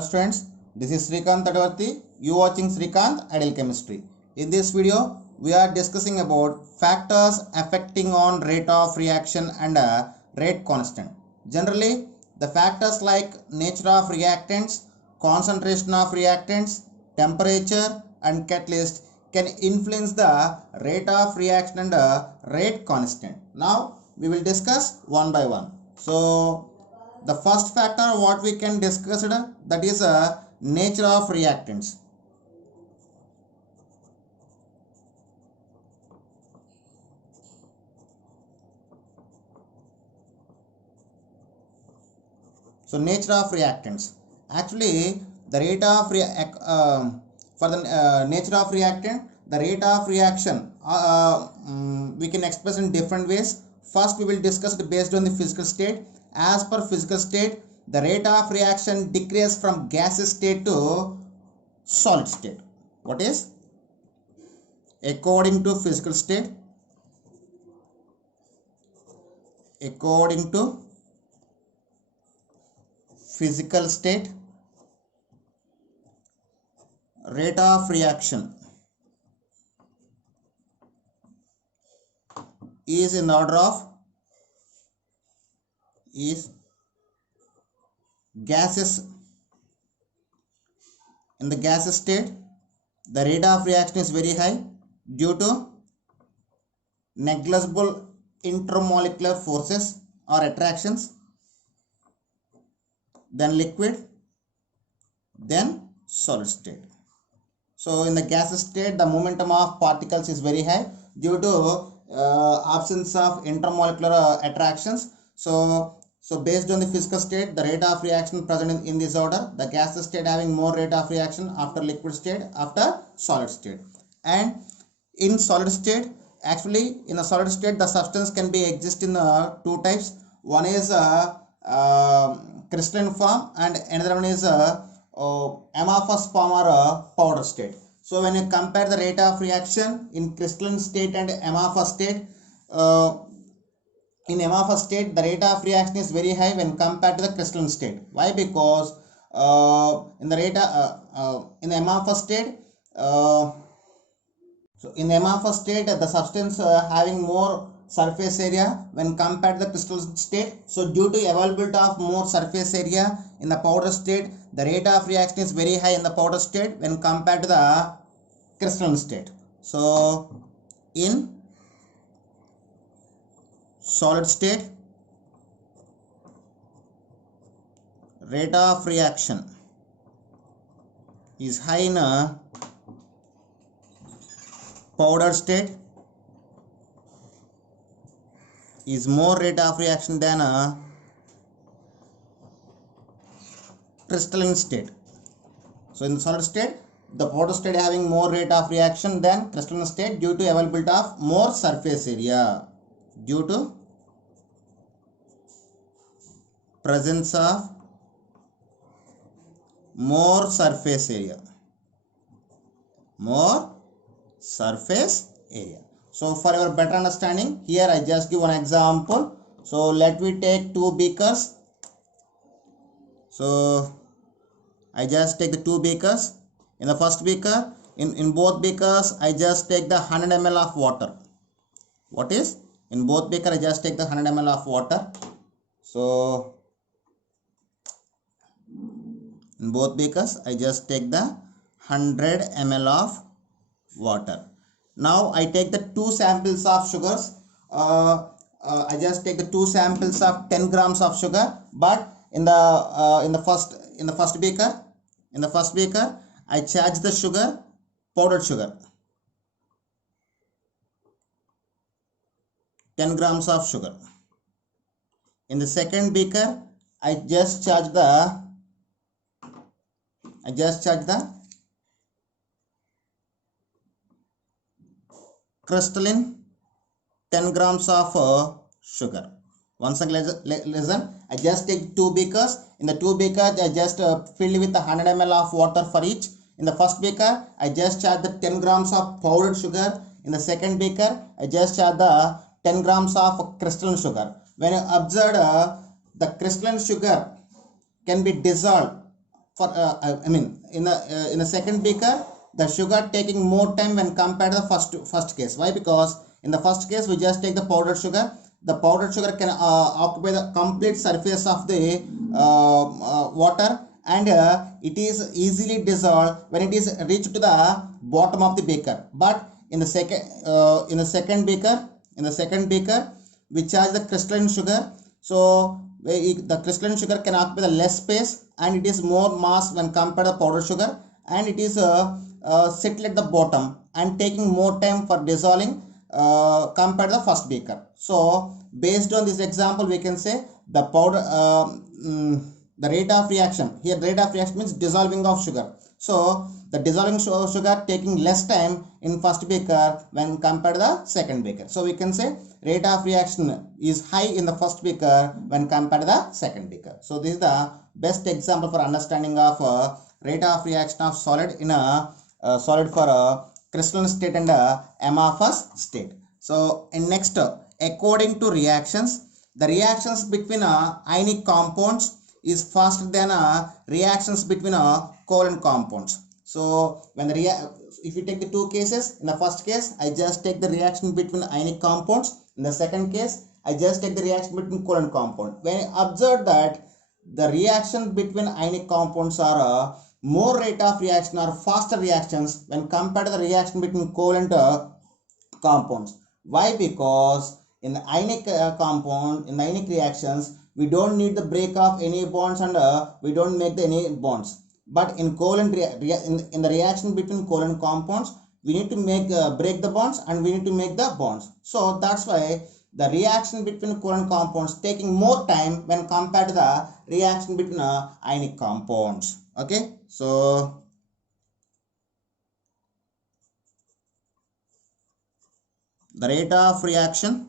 Hello students, this is Srikanth Tadavarthi. You watching Srikanth Ideal Chemistry. In this video, we are discussing about factors affecting on rate of reaction and rate constant. Generally, the factors like nature of reactants, concentration of reactants, temperature and catalyst can influence the rate of reaction and rate constant. Now, we will discuss one by one. So, the first factor what we can discuss that is nature of reactants. So nature of reactants, actually the rate of for the nature of reactant, the rate of reaction we can express in different ways. First we will discuss it based on the physical state. As per physical state, the rate of reaction decreases from gaseous state to solid state. What is? According to physical state, according to physical state, rate of reaction is in the order of gases. In the gaseous state, the rate of reaction is very high due to negligible intermolecular forces or attractions, then liquid, then solid state. So in the gaseous state, the momentum of particles is very high due to absence of intermolecular attractions. So based on the physical state, the rate of reaction present in this order: the gaseous state having more rate of reaction, after liquid state, after solid state. And in solid state, actually in a solid state, the substance can be exist in two types. One is crystalline form and another one is amorphous form or powder state. So when you compare the rate of reaction in crystalline state and amorphous state, in amorphous state, the rate of reaction is very high when compared to the crystalline state. Why? Because in the rate in the amorphous state, so in the amorphous state, the substance having more surface area when compared to the crystalline state. So due to availability of more surface area in the powder state, the rate of reaction is very high in the powder state when compared to the crystalline state. So in solid state, rate of reaction is high in a powder state, is more rate of reaction than a crystalline state. So in the solid state, the powder state having more rate of reaction than crystalline state due to availability of more surface area, due to presence of more surface area, more surface area. So for your better understanding, here I just give one example. So let me take two beakers. So I just take the two beakers. In the first beaker, in both beakers, I just take the 100 ml of water. What is? In both beakers, I just take the 100 ml of water. So in both beakers, I just take the 100 ml of water. Now I take the two samples of sugars. I just take the two samples of 10 grams of sugar. But in the first beaker, I charge the sugar, powdered sugar, 10 grams of sugar. In the second beaker, I just charge the crystalline 10 grams of sugar. Once again, listen, I just take two beakers. In the two beakers, I just fill with 100 ml of water for each. In the first beaker, I just charge the 10 grams of powdered sugar. In the second beaker, I just charge the 10 grams of crystalline sugar. When you observe the crystalline sugar can be dissolved for I mean in the second beaker, the sugar taking more time when compared to the first case. Why? Because in the first case we just take the powdered sugar. The powdered sugar can occupy the complete surface of the water, and it is easily dissolved when it is reached to the bottom of the beaker. But in the second beaker we charge the crystalline sugar. So the crystalline sugar can occupy the less space, and it is more mass when compared to powdered sugar, and it is settled at the bottom and taking more time for dissolving compared to the first beaker. So based on this example, we can say the powder the rate of reaction here, rate of reaction means dissolving of sugar. So the dissolving sugar taking less time in first beaker when compared to the second beaker. So we can say rate of reaction is high in the first beaker when compared to the second beaker. So this is the best example for understanding of rate of reaction of solid in a solid for a crystalline state and amorphous state. So in next, according to reactions, the reactions between ionic compounds is faster than reactions between covalent compounds. So when the if you take the two cases, in the first case I just take the reaction between ionic compounds. In the second case I just take the reaction between covalent compound. When I observe that the reaction between ionic compounds are more rate of reaction or faster reactions when compared to the reaction between covalent compounds. Why? Because in the ionic compound, in the ionic reactions, we don't need the break of any bonds, and we don't make any bonds. But in covalent in the reaction between covalent compounds, we need to make break the bonds, and we need to make the bonds. So that's why the reaction between covalent compounds taking more time when compared to the reaction between ionic compounds. Okay, so the rate of reaction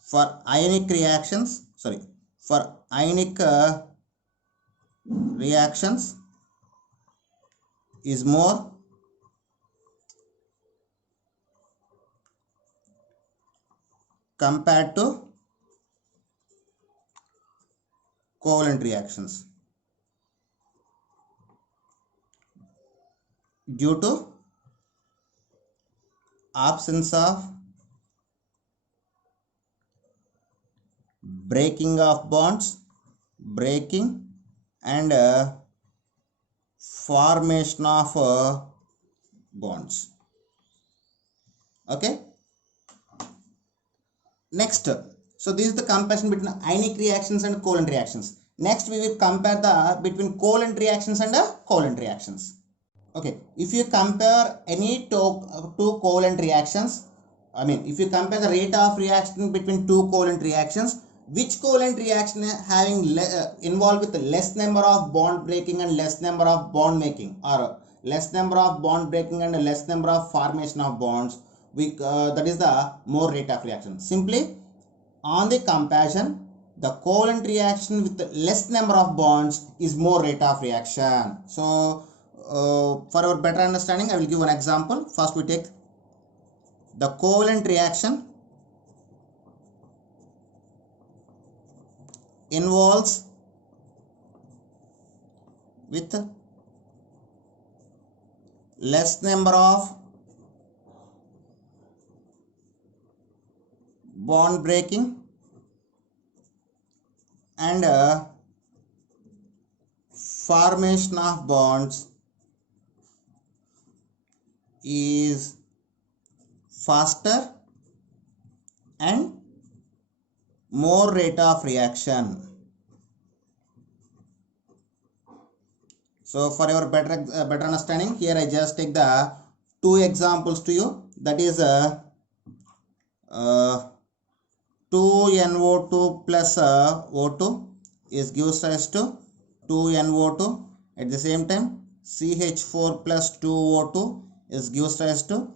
for ionic reactions, for ionic reactions is more compared to covalent reactions due to absence of breaking of bonds, breaking and formation of bonds. Okay, next, so this is the comparison between ionic reactions and covalent reactions. Next we will compare the between covalent reactions and covalent reactions. Okay, if you compare any two covalent reactions, I mean if you compare the rate of reaction between two covalent reactions, which covalent reaction having involved with less number of bond breaking and less number of bond making, or less number of bond breaking and less number of formation of bonds, that is the more rate of reaction. Simply on the comparison, the covalent reaction with less number of bonds is more rate of reaction. So for our better understanding, I will give one example. First we take the covalent reaction involves with less number of bond breaking and formation of bonds is faster and more rate of reaction. So for your better understanding, here I just take the two examples to you. That is 2NO2 plus O2 is gives rise to 2NO2. At the same time, CH4 plus 2O2 is gives rise to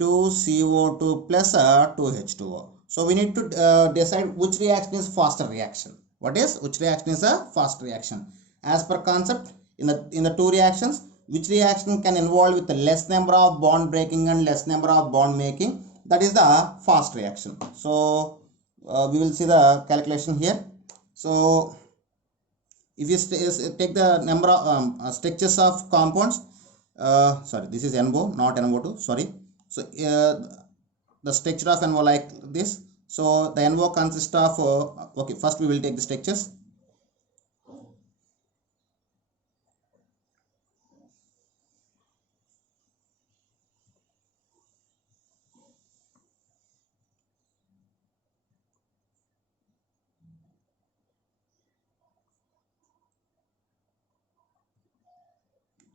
2CO2 plus 2H2O. So we need to decide which reaction is faster reaction. Which reaction is a fast reaction? As per concept, in the two reactions, which reaction can involve with the less number of bond breaking and less number of bond making? That is the fast reaction. So we will see the calculation here. So if you take the number of structures of compounds, sorry, this is NO, not NO2, sorry. So the structure of NO like this. So the NO consists of okay, first we will take the structures.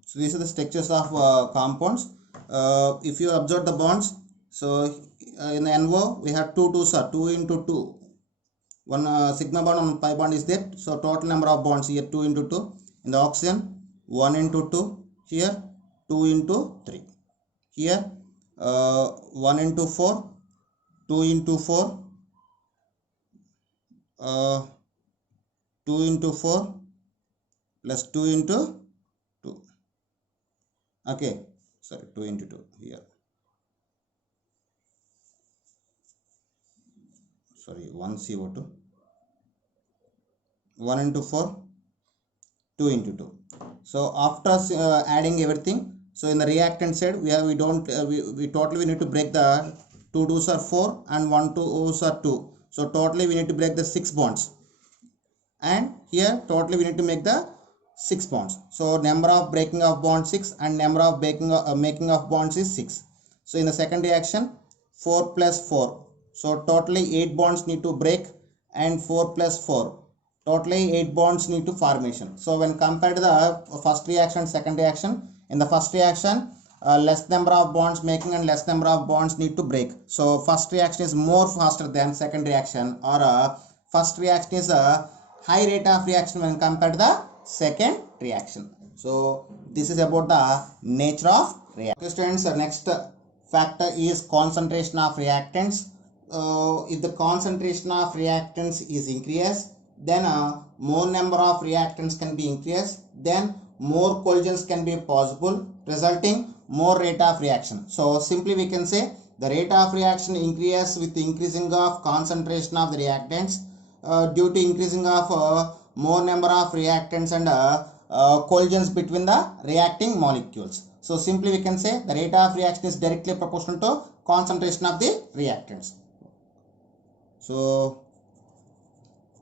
So these are the structures of compounds. If you observe the bonds, so in the NO we have two twos are 2 into 2, one sigma bond, one pi bond is there. So total number of bonds here 2 into 2. In the oxygen 1 into 2, here 2 into 3, here 1 into 4, 2 into 4, 2 into 4 plus 2 into 2. Okay, sorry, 2 into 2 here. Sorry, 1 CO2. 1 into 4, 2 into 2. So after adding everything, so in the reactant side we don't we totally need to break the 2 2s are 4 and 1 2s are 2. So totally we need to break the 6 bonds, and here totally we need to make the 6 bonds. So number of breaking of bond 6 and number of making of bonds is 6. So in the second reaction 4 plus 4, so totally 8 bonds need to break, and 4 plus 4, totally 8 bonds need to formation. So when compared to the first reaction, second reaction, in the first reaction less number of bonds making and less number of bonds need to break. So first reaction is more faster than second reaction, or first reaction is a high rate of reaction when compared to the second reaction. So this is about the nature of reaction. Okay, students, next factor is concentration of reactants. If the concentration of reactants is increased, then more number of reactants can be increased, then more collisions can be possible, resulting more rate of reaction. So simply we can say the rate of reaction increases with increasing of concentration of the reactants due to increasing of more number of reactants and collisions between the reacting molecules. So simply we can say the rate of reaction is directly proportional to concentration of the reactants. So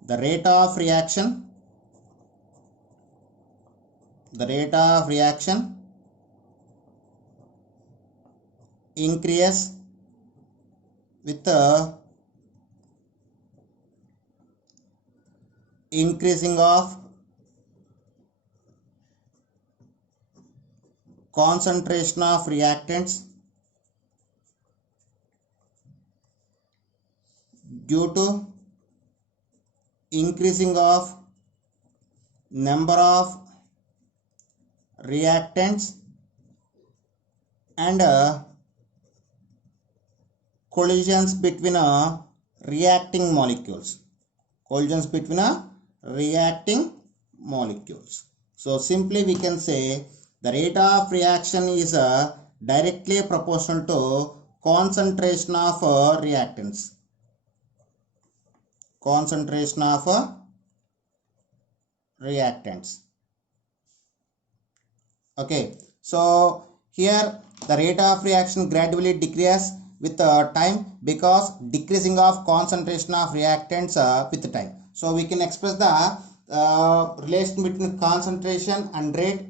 the rate of reaction increase with the increasing of concentration of reactants due to increasing of number of reactants and collisions between reacting molecules. So simply we can say the rate of reaction is directly proportional to concentration of reactants. Okay, so here the rate of reaction gradually decreases with time, because decreasing of concentration of reactants with time. So we can express the relation between concentration and rate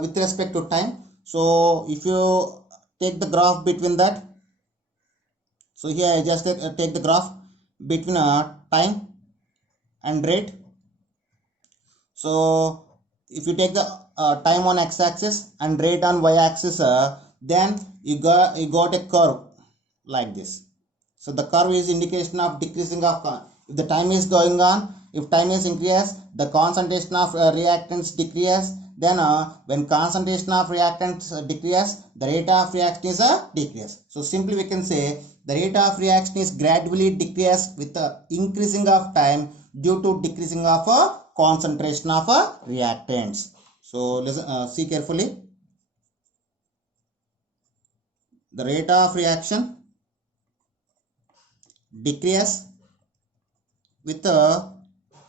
with respect to time. So if you take the graph between that, so here I just take the graph between time and rate. So if you take the time on x-axis and rate on y-axis, then you got a curve like this. So the curve is indication of decreasing of if the time is going on, if time is increased, the concentration of reactants decrease. Then when concentration of reactants decrease, the rate of reaction is decrease. So simply we can say the rate of reaction is gradually decrease with the increasing of time due to decreasing of concentration of reactants. So listen, see carefully. The rate of reaction decrease with the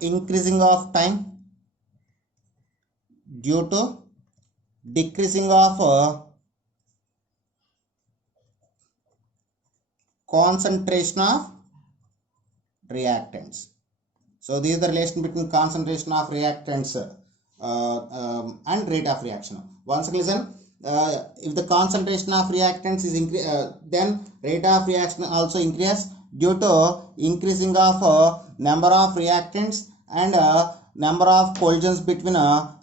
increasing of time due to decreasing of concentration of reactants. So this is the relation between concentration of reactants and rate of reaction. Once again listen, if the concentration of reactants is then rate of reaction also increases due to increasing of number of reactants and number of collisions between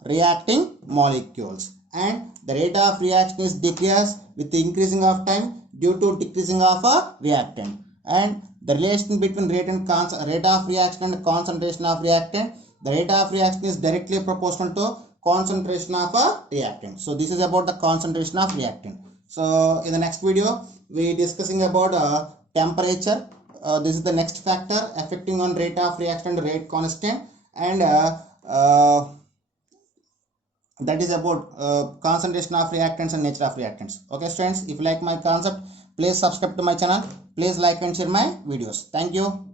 reacting molecules, and the rate of reaction is decreased with the increasing of time due to decreasing of a reactant. And the relation between rate of reaction and concentration of reactant, the rate of reaction is directly proportional to concentration of a reactant. So this is about the concentration of reactant. So in the next video we discussing about temperature. This is the next factor affecting on rate of reaction and rate constant, and that is about concentration of reactants and nature of reactants. Okay students, if you like my concept, please subscribe to my channel, please like and share my videos. Thank you.